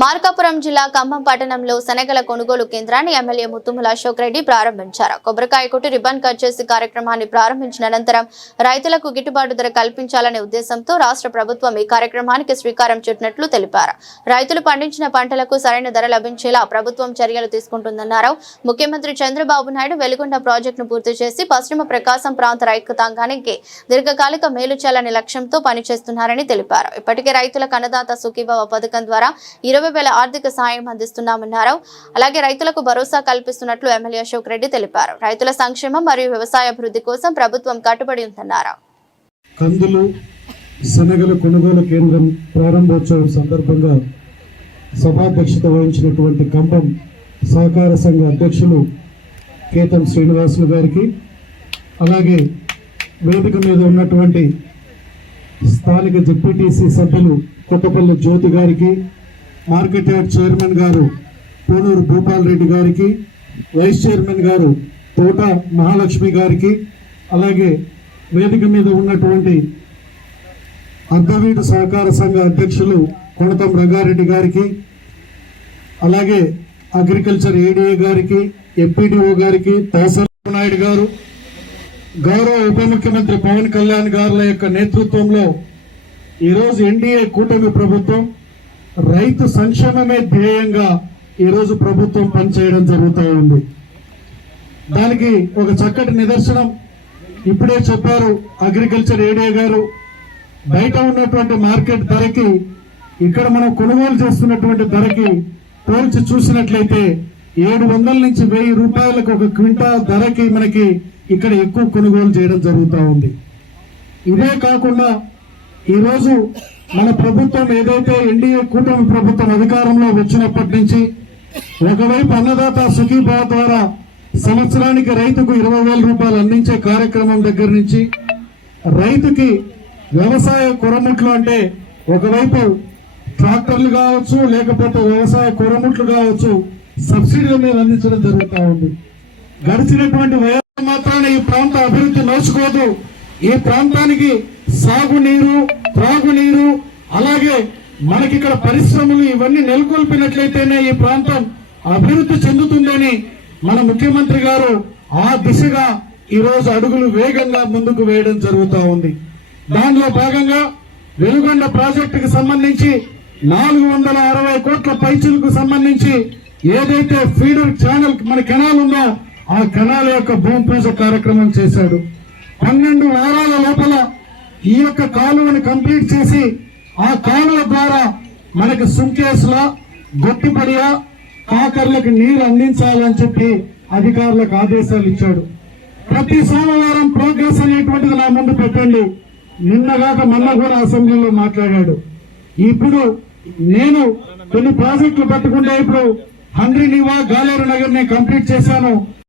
మార్కాపురం జిల్లా ఖమ్మం పట్టణంలో శనగల కొనుగోలు కేంద్రాన్ని ఎమ్మెల్యే ముత్తుముల అశోక్ రెడ్డి ప్రారంభించారు. కొబ్బరికాయ కొట్టి రిబ్బన్ కట్ చేసి కార్యక్రమాన్ని ప్రారంభించిన అనంతరం రైతులకు గిట్టుబాటు ధర కల్పించాలనే ఉద్దేశంతో రాష్ట్ర ప్రభుత్వం ఈ కార్యక్రమానికి శ్రీకారం చుట్టినట్లు తెలిపారు. రైతులు పండించిన పంటలకు సరైన ధర లభించేలా ప్రభుత్వం చర్యలు తీసుకుంటుందన్నారు. ముఖ్యమంత్రి చంద్రబాబు నాయుడు వెలుగొండ ప్రాజెక్టును పూర్తి చేసి పశ్చిమ ప్రకాశం ప్రాంత రైతాంగానికి దీర్ఘకాలిక మేలు చేయాలనే లక్ష్యంతో పనిచేస్తున్నారని తెలిపారు. ఇప్పటికే రైతులకు అన్నదాత సుఖీభవ పథకం ద్వారా 20,000 ఆర్థిక సాయం అందిస్తున్నామన్నారు. అలాగే రైతులకు భరోసా కల్పిస్తున్నట్లు ఎమ్మెల్యే అశోక్ రెడ్డి తెలిపారు. రైతుల సంక్షేమం మరియు వ్యవసాయ అభివృద్ధి కోసం ప్రభుత్వం కట్టుబడి ఉందన్నారు. కందులు శనగల కొనుగోలు కేంద్రం ప్రారంభోత్సవం సందర్భంగా సభాధ్యక్షత వహించినటువంటి ఖమ్మం సహకార సంఘ అధ్యక్షులు కేతం శ్రీనివాసులు గారికి, అలాగే వేదిక మీద ఉన్నటువంటి స్థానిక జెడ్పీటీసీ సభ్యులు కొత్తపల్లి జ్యోతి గారికి, మార్కెట్ యార్డ్ చైర్మన్ గారు పూనూరు భూపాల్ రెడ్డి గారికి, వైస్ చైర్మన్ గారు తోట మహాలక్ష్మి గారికి, అలాగే వేదిక మీద ఉన్నటువంటి అర్ధవీడు సహకార సంఘ అధ్యక్షులు కొణతం రంగారెడ్డి గారికి, అలాగే అగ్రికల్చర్ ఏడీఏ గారికి, ఎంపీడీఓ గారికి, తహసీల్దార్ నాయుడు గారు, గౌరవ ఉప ముఖ్యమంత్రి పవన్ కళ్యాణ్ గారుల యొక్క నేతృత్వంలో ఈరోజు ఎన్డీఏ కూటమి ప్రభుత్వం రైతు సంక్షేమమే ధ్యేయంగా ఈరోజు ప్రభుత్వం పనిచేయడం జరుగుతూ ఉంది. దానికి ఒక చక్కటి నిదర్శనం ఇప్పుడే చెప్పారు అగ్రికల్చర్ ఏడీఏ గారు. బయట ఉన్నటువంటి మార్కెట్ ధరకి ఇక్కడ మనం కొనుగోలు చేస్తున్నటువంటి ధరకి పోల్చి చూసినట్లయితే 700 నుంచి 1000 రూపాయలకు ఒక క్వింటాల్ ధరకి మనకి ఇక్కడ ఎక్కువ కొనుగోలు చేయడం జరుగుతూ ఉంది. ఇదే కాకుండా ఈరోజు మన ప్రభుత్వం ఏదైతే ఎన్డీఏ కూటమి ప్రభుత్వం అధికారంలో వచ్చినప్పటి నుంచి ఒకవైపు అన్నదాత సుఖీభావ ద్వారా సంవత్సరానికి రైతుకు 20,000 రూపాయలు అందించే కార్యక్రమం దగ్గర నుంచి రైతుకి వ్యవసాయ కొరముట్లు అంటే ఒకవైపు ట్రాక్టర్లు కావచ్చు, లేకపోతే వ్యవసాయ కొరముట్లు కావచ్చు, సబ్సిడీల మీద అందించడం జరుగుతూ ఉంది. గడిచినటువంటి వయసు మాత్రాన ఈ ప్రాంత అభివృద్ధి నోచుకోదు. ఈ ప్రాంతానికి సాగునీరు, త్రాగునీరు, అలాగే మనకి ఇక్కడ పరిశ్రమలు ఇవన్నీ నెలకొల్పినట్లయితేనే ఈ ప్రాంతం అభివృద్ధి చెందుతుందని మన ముఖ్యమంత్రి గారు ఆ దిశగా ఈరోజు అడుగులు వేగంగా ముందుకు వేయడం జరుగుతూ ఉంది. దానిలో భాగంగా వెలుగొండ ప్రాజెక్టుకు సంబంధించి 460 కోట్ల పైచులకు సంబంధించి ఏదైతే ఫీడర్ ఛానల్ మన కెనాల్ ఉందో ఆ కెనాల్ యొక్క భూమి పూజ కార్యక్రమం చేశాడు. 12 వారాల లోపల ఈ యొక్క కాలువని కంప్లీట్ చేసి ఆ కాలువ ద్వారా మనకి సుంకేసుల, గొట్టిపడియా, కాకర్లకు నీరు అందించాలని చెప్పి అధికారులకు ఆదేశాలు ఇచ్చాడు. ప్రతి సోమవారం ప్రోగ్రెస్ అనేటువంటిది నా ముందు పెట్టండి. నిన్నగాక మొన్న కూడా అసెంబ్లీలో మాట్లాడాడు. ఇప్పుడు నేను కొన్ని ప్రాజెక్టులు పట్టుకుంటే ఇప్పుడు హంద్రీ నివా, గాలేరు నగర్ ని కంప్లీట్ చేశాను.